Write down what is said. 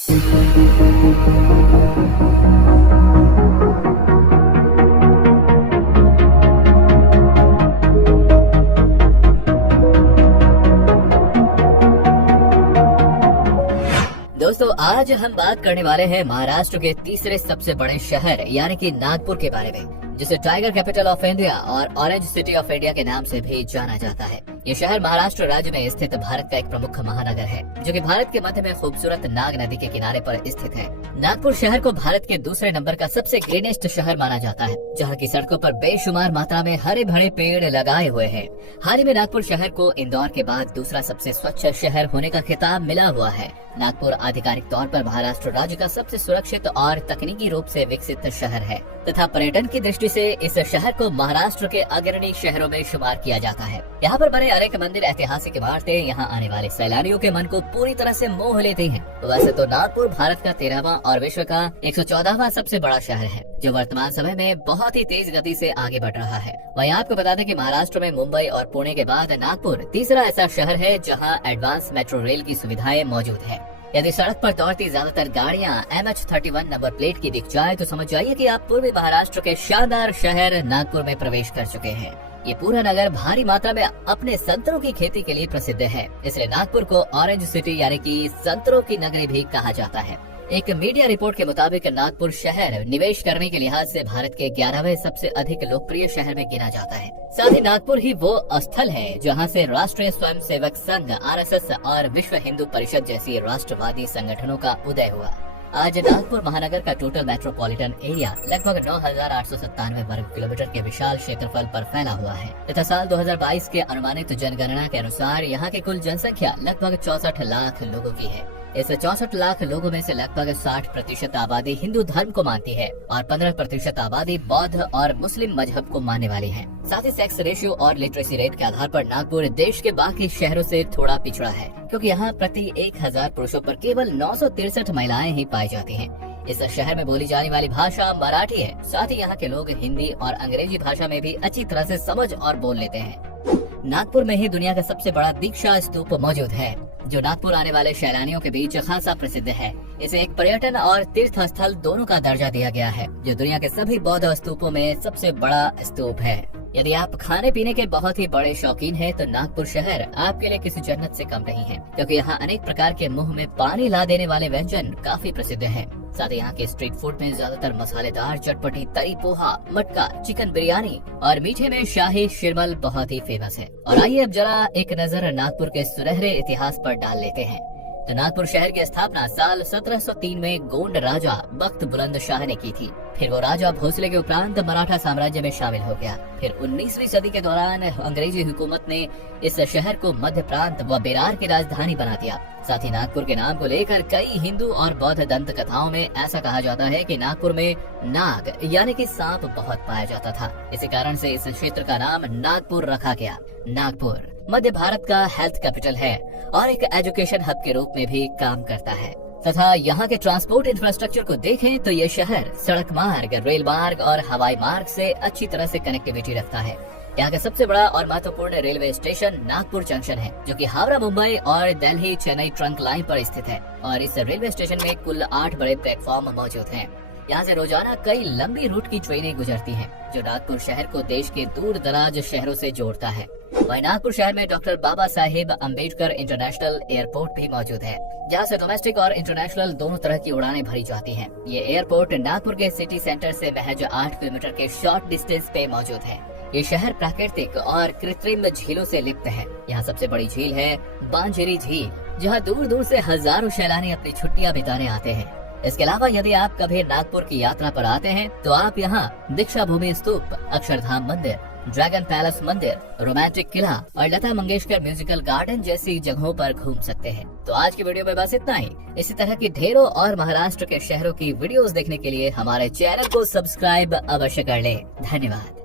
दोस्तों, आज हम बात करने वाले हैं महाराष्ट्र के तीसरे सबसे बड़े शहर यानी कि नागपुर के बारे में, जिसे टाइगर कैपिटल ऑफ इंडिया और ऑरेंज सिटी ऑफ इंडिया के नाम से भी जाना जाता है। ये शहर महाराष्ट्र राज्य में स्थित भारत का एक प्रमुख महानगर है, जो कि भारत के मध्य में खूबसूरत नाग नदी के किनारे पर स्थित है। नागपुर शहर को भारत के दूसरे नंबर का सबसे ग्रीनेस्ट शहर माना जाता है, जहाँ की सड़कों पर बेशुमार मात्रा में हरे भरे पेड़ लगाए हुए हैं। हाल ही में नागपुर शहर को इंदौर के बाद दूसरा सबसे स्वच्छ शहर होने का खिताब मिला हुआ है। नागपुर आधिकारिक तौर पर महाराष्ट्र राज्य का सबसे सुरक्षित और तकनीकी रूप से विकसित शहर है तथा पर्यटन की दृष्टि से इस शहर को महाराष्ट्र के अग्रणी शहरों में शुमार किया जाता है। यहाँ पर बने अनेक मंदिर, ऐतिहासिक इमारतें यहाँ आने वाले सैलानियों के मन को पूरी तरह से मोह लेती हैं। वैसे तो नागपुर भारत का 13वां और विश्व का 114वां सबसे बड़ा शहर है, जो वर्तमान समय में बहुत ही तेज गति से आगे बढ़ रहा है। वहीं आपको बता दें कि महाराष्ट्र में मुंबई और पुणे के बाद नागपुर तीसरा ऐसा शहर है जहां एडवांस मेट्रो रेल की सुविधाएं मौजूद है। यदि सड़क पर दौड़ती ज्यादातर गाड़ियां MH31 नंबर प्लेट की दिख जाए तो समझ जाइए कि आप पूर्वी महाराष्ट्र के शानदार शहर नागपुर में प्रवेश कर चुके हैं। ये पूरा नगर भारी मात्रा में अपने संतरों की खेती के लिए प्रसिद्ध है, इसलिए नागपुर को ऑरेंज सिटी यानी कि संतरों की नगरी भी कहा जाता है। एक मीडिया रिपोर्ट के मुताबिक नागपुर शहर निवेश करने के लिहाज से भारत के 11वें सबसे अधिक लोकप्रिय शहर में गिना जाता है। साथ ही नागपुर ही वो स्थल है जहां से राष्ट्रीय स्वयंसेवक संघ RSS और विश्व हिंदू परिषद जैसी राष्ट्रवादी संगठनों का उदय हुआ। आज नागपुर महानगर का टोटल मेट्रोपॉलिटन एरिया लगभग 9,897 वर्ग किलोमीटर के विशाल क्षेत्रफल पर फैला हुआ है तथा साल 2022 के अनुमानित जनगणना के अनुसार यहाँ की कुल जनसंख्या लगभग 64 लाख लोगों की है। इस 64 लाख लोगों में से लगभग 60% आबादी हिंदू धर्म को मानती है और 15% आबादी बौद्ध और मुस्लिम मजहब को मानने वाली है। साथ ही सेक्स रेशियो और लिटरेसी रेट के आधार पर नागपुर देश के बाकी शहरों से थोड़ा पिछड़ा है, क्योंकि यहाँ प्रति 1000 पुरुषों पर केवल 963 महिलाएं ही पाई जाती हैं। इस शहर में बोली जाने वाली भाषा मराठी है। साथ ही यहाँ के लोग हिंदी और अंग्रेजी भाषा में भी अच्छी तरह से समझ और बोल लेते हैं। नागपुर में ही दुनिया का सबसे बड़ा दीक्षा स्तूप मौजूद है, जो नागपुर आने वाले सैलानियों के बीच खासा प्रसिद्ध है। इसे एक पर्यटन और तीर्थ स्थल दोनों का दर्जा दिया गया है, जो दुनिया के सभी बौद्ध स्तूपों में सबसे बड़ा स्तूप है। यदि आप खाने पीने के बहुत ही बड़े शौकीन हैं, तो नागपुर शहर आपके लिए किसी जन्नत से कम नहीं है, क्योंकि यहाँ अनेक प्रकार के मुंह में पानी ला देने वाले व्यंजन काफी प्रसिद्ध हैं। साथ ही यहाँ के स्ट्रीट फूड में ज्यादातर मसालेदार चटपटी तरी पोहा, मटका, चिकन बिरयानी और मीठे में शाही शिरमल बहुत ही फेमस है। और आइए अब जरा एक नजर नागपुर के सुनहरे इतिहास पर डाल लेते हैं। तो नागपुर शहर की स्थापना साल 1703 में गोंड राजा बख्त बुलंद शाह ने की थी। फिर वो राजा भोसले के उपरांत मराठा साम्राज्य में शामिल हो गया। फिर 19वीं सदी के दौरान अंग्रेजी हुकूमत ने इस शहर को मध्य प्रांत व बेरार की राजधानी बना दिया। साथ ही नागपुर के नाम को लेकर कई हिंदू और बौद्ध दंत कथाओं में ऐसा कहा जाता है कि नागपुर में नाग यानी कि सांप बहुत पाया जाता था। इसी कारण से इस क्षेत्र का नाम नागपुर रखा गया। नागपुर मध्य भारत का हेल्थ कैपिटल है और एक एजुकेशन हब के रूप में भी काम करता है। तथा यहाँ के ट्रांसपोर्ट इंफ्रास्ट्रक्चर को देखें तो ये शहर सड़क मार्ग, रेल मार्ग और हवाई मार्ग से अच्छी तरह से कनेक्टिविटी रखता है। यहाँ का सबसे बड़ा और महत्वपूर्ण रेलवे स्टेशन नागपुर जंक्शन है, जो कि हावड़ा मुंबई और दिल्ली चेन्नई ट्रंक लाइन पर स्थित है। और इस रेलवे स्टेशन में कुल 8 बड़े प्लेटफॉर्म मौजूद हैं। यहाँ से रोजाना कई लंबी रूट की ट्रेनें गुजरती हैं, जो नागपुर शहर को देश के दूर दराज शहरों से जोड़ता है। वहीं नागपुर शहर में doctor Baba Saheb Ambedkar international airport भी मौजूद है, जहाँ से डोमेस्टिक और इंटरनेशनल दोनों तरह की उड़ानें भरी जाती हैं। ये एयरपोर्ट नागपुर के सिटी सेंटर से महज 8 किलोमीटर के शॉर्ट डिस्टेंस पे मौजूद है। ये शहर प्राकृतिक और कृत्रिम झीलों से लिप्त है। यहाँ सबसे बड़ी झील है बांझेरी झील, जहाँ दूर दूर से हजारों सैलानी अपनी छुट्टियाँ बिताने आते हैं। इसके अलावा यदि आप कभी नागपुर की यात्रा पर आते हैं तो आप यहाँ दीक्षा भूमि स्तूप, अक्षरधाम मंदिर, ड्रैगन पैलेस मंदिर, रोमांटिक किला और लता मंगेशकर म्यूजिकल गार्डन जैसी जगहों पर घूम सकते हैं। तो आज की वीडियो में बस इतना ही। इसी तरह की ढेरों और महाराष्ट्र के शहरों की वीडियोस देखने के लिए हमारे चैनल को सब्सक्राइब अवश्य कर लें। धन्यवाद।